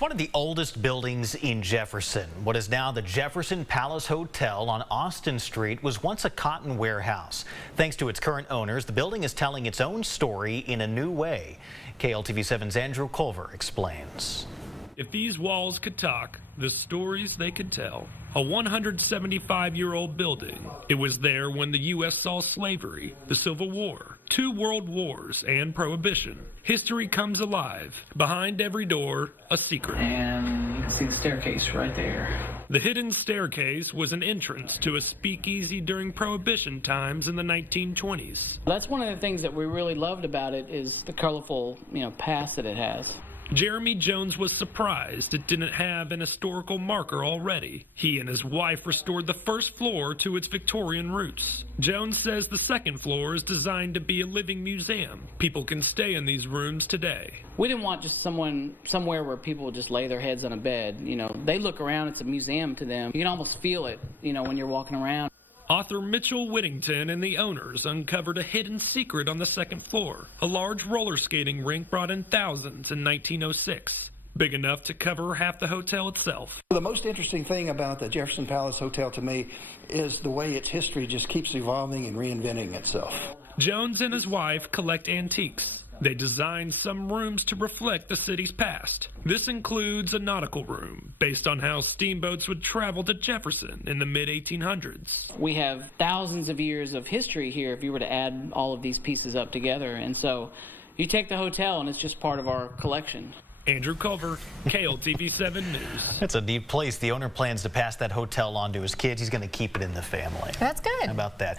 One of the oldest buildings in Jefferson, what is now the Jefferson Palace Hotel on Austin Street, was once a cotton warehouse. Thanks to its current owners, the building is telling its own story in a new way. KLTV7's Andrew Culver explains. If these walls could talk, the stories they could tell. A 175-year-old building. It was there when the U.S. saw slavery, the Civil War, 2 world wars, and Prohibition. History comes alive. Behind every door, a secret. And you can see the staircase right there. The hidden staircase was an entrance to a speakeasy during Prohibition times in the 1920s. That's one of the things that we really loved about it is the colorful, past that it has. Jeromy Jones was surprised it didn't have an historical marker already. He and his wife restored the first floor to its Victorian roots. Jones says the second floor is designed to be a living museum. People can stay in these rooms today. We didn't want just somewhere where people would just lay their heads on a bed. They look around, it's a museum to them. You can almost feel it, when you're walking around. Author Mitchell Whittington and the owners uncovered a hidden secret on the second floor. A large roller skating rink brought in thousands in 1906, big enough to cover half the hotel itself. The most interesting thing about the Jefferson Palace Hotel to me is the way its history just keeps evolving and reinventing itself. Jones and his wife collect antiques. They designed some rooms to reflect the city's past. This includes a nautical room, based on how steamboats would travel to Jefferson in the mid-1800s. We have thousands of years of history here if you were to add all of these pieces up together. And so you take the hotel and it's just part of our collection. Andrew Culver, KLTV7 News. It's a neat place. The owner plans to pass that hotel on to his kids. He's going to keep it in the family. That's good. How about that?